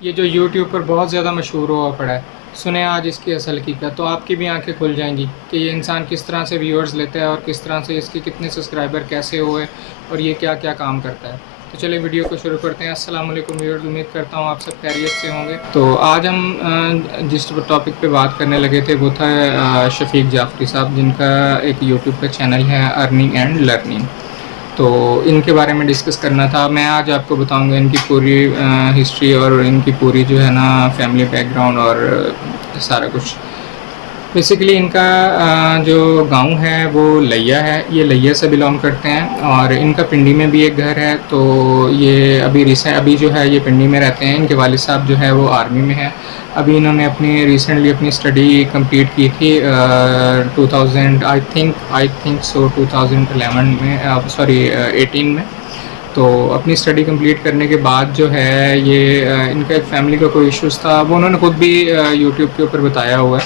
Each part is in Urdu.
یہ جو یوٹیوب پر بہت زیادہ مشہور ہوا پڑا ہے، سنیں آج اس کی اصل حقیقت، تو آپ کی بھی آنکھیں کھل جائیں گی کہ یہ انسان کس طرح سے ویورز لیتا ہے اور کس طرح سے اس کے کتنے سبسکرائبر کیسے ہوئے اور یہ کیا کیا کام کرتا ہے۔ تو چلیں ویڈیو کو شروع کرتے ہیں۔ السلام علیکم ویورز، امید کرتا ہوں آپ سب خیریت سے ہوں گے۔ تو آج ہم جس ٹاپک پہ بات کرنے لگے تھے وہ تھا شفیق جعفری صاحب، جن کا ایک یوٹیوب کا چینل ہے ارننگ اینڈ لرننگ۔ تو ان کے بارے میں ڈسکس کرنا تھا۔ میں آج آپ کو بتاؤں گا ان کی پوری ہسٹری اور ان کی پوری جو ہے نا فیملی بیک گراؤنڈ اور سارا کچھ۔ بیسیکلی ان کا جو گاؤں ہے وہ لیا ہے، یہ لیا سے بلانگ کرتے ہیں، اور ان کا پنڈی میں بھی ایک گھر ہے۔ تو یہ ابھی جو ہے یہ پنڈی میں رہتے ہیں۔ ان کے والد صاحب جو ہے وہ آرمی میں ہے۔ ابھی انہوں نے ریسنٹلی اپنی اسٹڈی کمپلیٹ کی تھی 2011 میں، 18 میں۔ تو اپنی اسٹڈی کمپلیٹ کرنے کے بعد جو ہے یہ ان کا ایک فیملی کا کوئی ایشوز تھا، وہ انہوں نے خود بھی یوٹیوب کے اوپر بتایا ہوا ہے،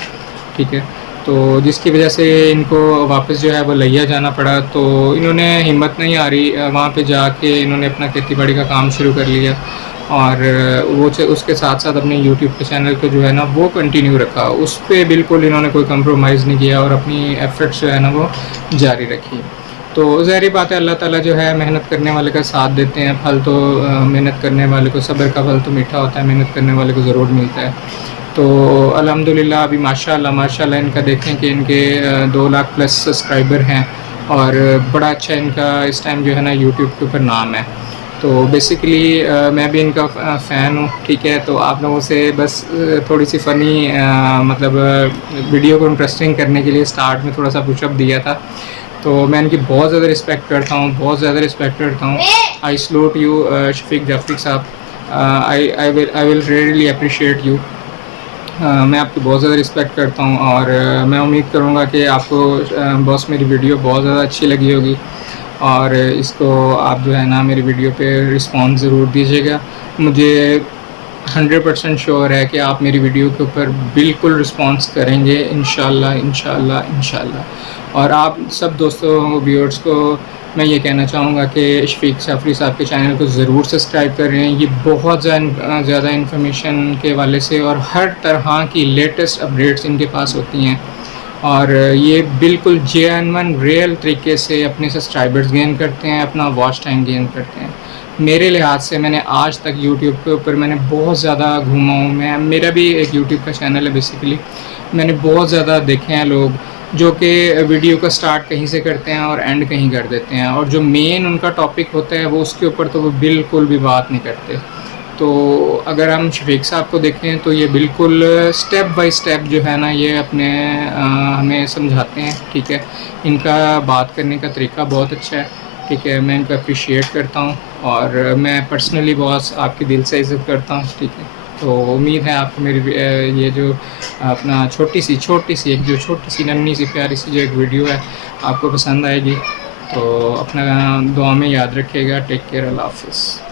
ٹھیک ہے۔ تو جس کی وجہ سے ان کو واپس جو ہے وہ لیا جانا پڑا۔ تو انہوں نے ہمت نہیں آ رہی، وہاں پہ جا کے انہوں نے اپنا کھیتی باڑی کا کام شروع کر لیا، اور وہ اس کے ساتھ ساتھ اپنے یوٹیوب کے چینل کو جو ہے نا وہ کنٹینیو رکھا، اس پہ بالکل انہوں نے کوئی کمپرومائز نہیں کیا اور اپنی ایفرٹس جو ہے نا وہ جاری رکھی۔ تو ظاہری بات ہے اللہ تعالیٰ جو ہے محنت کرنے والے کا ساتھ دیتے ہیں۔ پھل تو محنت کرنے والے کو، صبر کا پھل تو میٹھا ہوتا ہے، محنت کرنے والے کو ضرور ملتا ہے۔ تو الحمدللہ ابھی ماشاء اللہ ان کا دیکھیں کہ ان کے 2 لاکھ پلس سبسکرائبر ہیں، اور بڑا اچھا ان کا اس ٹائم جو ہے نا یوٹیوب کے اوپر نام ہے۔ تو بیسیکلی میں بھی ان کا فین ہوں، ٹھیک ہے۔ تو آپ لوگوں سے بس تھوڑی سی فنی مطلب ویڈیو کو انٹرسٹنگ کرنے کے لیے سٹارٹ میں تھوڑا سا پش اپ دیا تھا۔ تو میں ان کی بہت زیادہ رسپیکٹ کرتا ہوں، بہت زیادہ رسپیکٹ کرتا ہوں۔ آئی سلوٹ یو شفیق جعفری صاحب، آئی ول ریئلی اپریشیٹ یو۔ میں آپ کی بہت زیادہ رسپیکٹ کرتا ہوں، اور میں امید کروں گا کہ آپ کو بس میری ویڈیو بہت زیادہ اچھی لگی ہوگی، اور اس کو آپ جو ہے نا میری ویڈیو پہ رسپانس ضرور دیجیے گا۔ مجھے 100% شیور ہے کہ آپ میری ویڈیو کے اوپر بالکل رسپانس کریں گے، انشاءاللہ۔ اور آپ سب دوستوں ویورز کو میں یہ کہنا چاہوں گا کہ شفیق جعفری صاحب کے چینل کو ضرور سبسکرائب کر رہے ہیں۔ یہ بہت زیادہ انفارمیشن کے حوالے سے اور ہر طرح کی لیٹسٹ اپڈیٹس ان کے پاس ہوتی ہیں، اور یہ بالکل جینون ریئل طریقے سے اپنے سبسکرائبرز گین کرتے ہیں، اپنا واچ ٹائم گین کرتے ہیں۔ میرے لحاظ سے میں نے آج تک یوٹیوب کے اوپر میں نے بہت زیادہ گھوما ہوں، میرا بھی ایک یوٹیوب کا چینل ہے بیسیکلی۔ میں نے بہت زیادہ دیکھے ہیں لوگ جو کہ ویڈیو کا سٹارٹ کہیں سے کرتے ہیں اور اینڈ کہیں کر دیتے ہیں، اور جو مین ان کا ٹاپک ہوتا ہے وہ اس کے اوپر تو وہ بالکل بھی بات نہیں کرتے۔ تو اگر ہم شفیق صاحب کو دیکھیں تو یہ بالکل سٹیپ بائی سٹیپ جو ہے نا یہ اپنے ہمیں سمجھاتے ہیں، ٹھیک ہے۔ ان کا بات کرنے کا طریقہ بہت اچھا ہے، ٹھیک ہے۔ میں ان کا اپریشیٹ کرتا ہوں، اور میں پرسنلی بہت آپ کی دل سے عزت کرتا ہوں، ٹھیک ہے۔ تو امید ہے آپ کو میری یہ جو اپنا چھوٹی سی ننھی سی پیاری سی جو ایک ویڈیو ہے آپ کو پسند آئے گی۔ تو اپنا دعا میں یاد رکھیے گا۔ ٹیک کیئر، اللہ حافظ۔